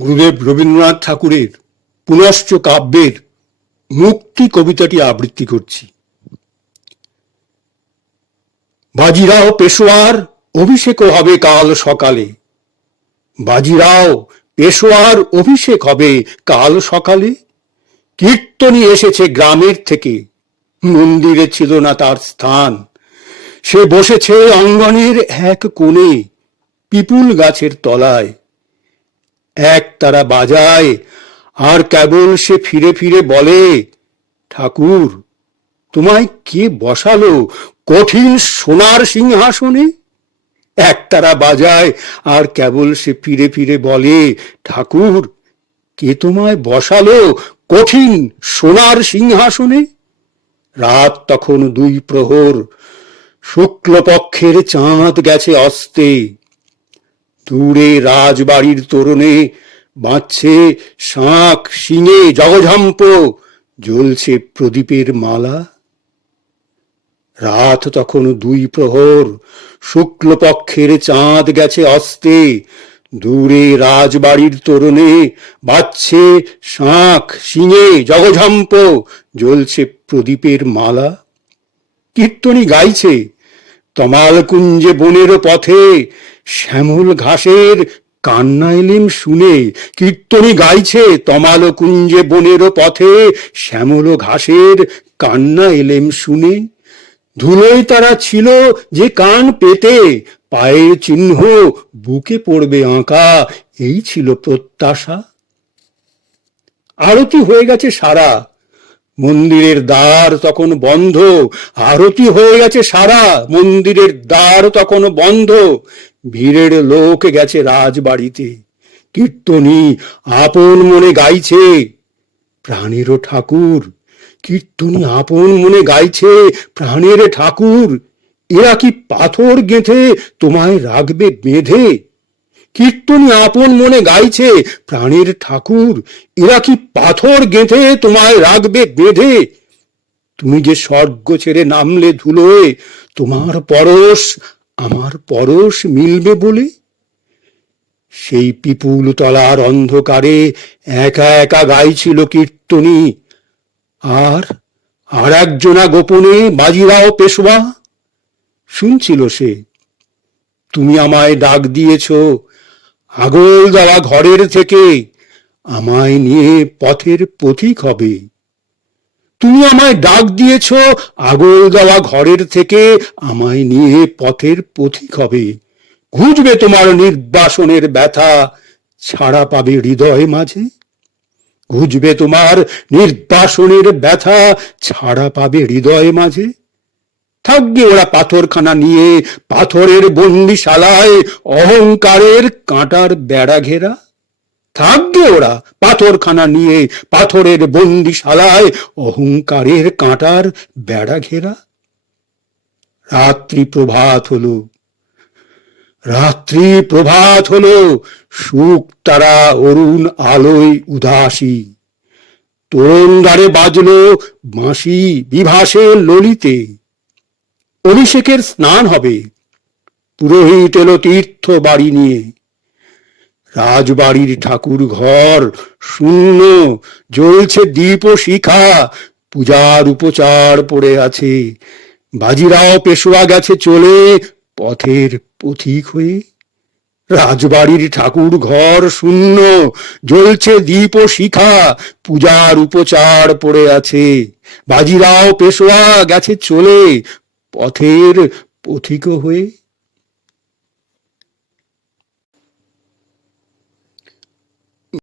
গুরুদেব রবীন্দ্রনাথ ঠাকুরের পুনশ্চ কাব্যের মুক্তি কবিতাটি আবৃত্তি করছি। বাজিরাও পেশোয়ার অভিষেক হবে কাল সকালে, বাজিরাও পেশোয়ার অভিষেক হবে কাল সকালে। কীর্তনী এসেছে গ্রামের থেকে, মন্দিরে ছিল না তার স্থান। সে বসেছে অঙ্গনের এক কোণে, পিপুল গাছের তলায়। এক তারা বাজায় আর কেবল সে ফিরে ফিরে বলে, ঠাকুর তোমায় কে বসালো কঠিন সোনার সিংহাসনে? এক তারা বাজায় আর কেবল সে ফিরে ফিরে বলে, ঠাকুর কে তোমায় বসালো কঠিন সোনার সিংহাসনে? রাত তখন 2 প্রহর, শুক্লপক্ষের চাঁদ গেছে অস্তে। দূরে রাজবাড়ির তোরণে বাঁচছে শাঁখ শিঙে জগঝম্প, জ্বলছে প্রদীপের মালা। রাত তখন 2 প্রহর, শুক্লপক্ষের চাঁদ গেছে অস্তে। দূরে রাজবাড়ির তোরণে বাজছে শাঁখ শিঙে জগঝম্প, জ্বলছে প্রদীপের মালা। কীর্তনী গাইছে তমাল কুঞ্জে বনের পথে, শ্যামল ঘাসের কান্না এলেম শুনে। কীর্তনী গাইছে তমাল কুঞ্জে বনের পথে, শ্যামল ঘাসের কান্না এলেম শুনে। ধুলোয় তারা ছিল যে কান পেতে, পায়ের চিহ্ন বুকে পড়বে আঁকা, এই ছিল প্রত্যাশা। আরতি হয়ে গেছে সারা, মন্দিরের দ্বার তখন বন্ধ। আরতি হয়ে গেছে সারা, মন্দিরের দ্বার তখন বন্ধ। ভিড়ের লোক গেছে রাজবাড়িতে, কীর্তনী আপন মনে গাইছে, প্রাণের ঠাকুর। কীর্তনী আপন মনে গাইছে, প্রাণের ঠাকুর এরা কি পাথর গেঁথে তোমায় রাখবে বেঁধে? কীর্তনী আপন মনে গাইছে, প্রাণের ঠাকুর এরা কি পাথর গেঁথে তোমায় রাখবে বেঁধে? তুমি যে স্বর্গ ছেড়ে নামলে ধুলোয়, তোমার পরশ আমার পরশ মিলবে বলে। সেই পিপুল তলার অন্ধকারে একা একা গাইছিল কীর্তনী। আর একজনা গোপনে বাজিরাও পেশোয়া শুনছিল সে। তুমি আমায় ডাক দিয়েছ আগল দেওয়া ঘরের থেকে, আমায় নিয়ে পথের পথিক হবে। তুমি আমায় ডাক দিয়েছ আগল দেওয়া ঘরের থেকে, আমায় নিয়ে পথের পথিক হবে। ঘুচবে তোমার নির্বাসনের ব্যথা, ছাড়া পাবে হৃদয় মাঝে। ঘুচবে তোমার নির্বাসনের ব্যথা, ছাড়া পাবে হৃদয় মাঝে। থাকবে ওরা পাথরখানা নিয়ে পাথরের বন্দিশালায়, অহংকারের কাঁটার বেড়া ঘেরা। থাকবে ওরা পাথরখানা নিয়ে পাথরের বন্দিশালায়, অহংকারের কাঁটার বেড়া ঘেরা। রাত্রি প্রভাত হলো, রাত্রি প্রভাত হলো, সুখ তারা অরুণ আলোয় উদাসী। তোরণ দ্বারে বাজলো বাঁশি বিভাসে ললিতে। অভিষেকের স্নান হবে, পুরোহিত এলো তীর্থ বাড়ি নিয়ে। রাজবাড়ির ঠাকুর ঘর শূন্য, জ্বলছে দীপ শিখা, পূজার উপচার পড়ে আছে। বাজিরাও পেশোয়া গেছে চলে পথের পথিক হয়ে। রাজবাড়ির ঠাকুর ঘর শূন্য, জ্বলছে দীপ শিখা, পূজার উপচার পড়ে আছে। বাজিরাও পেশোয়া গেছে চলে পথের পথিক হয়ে।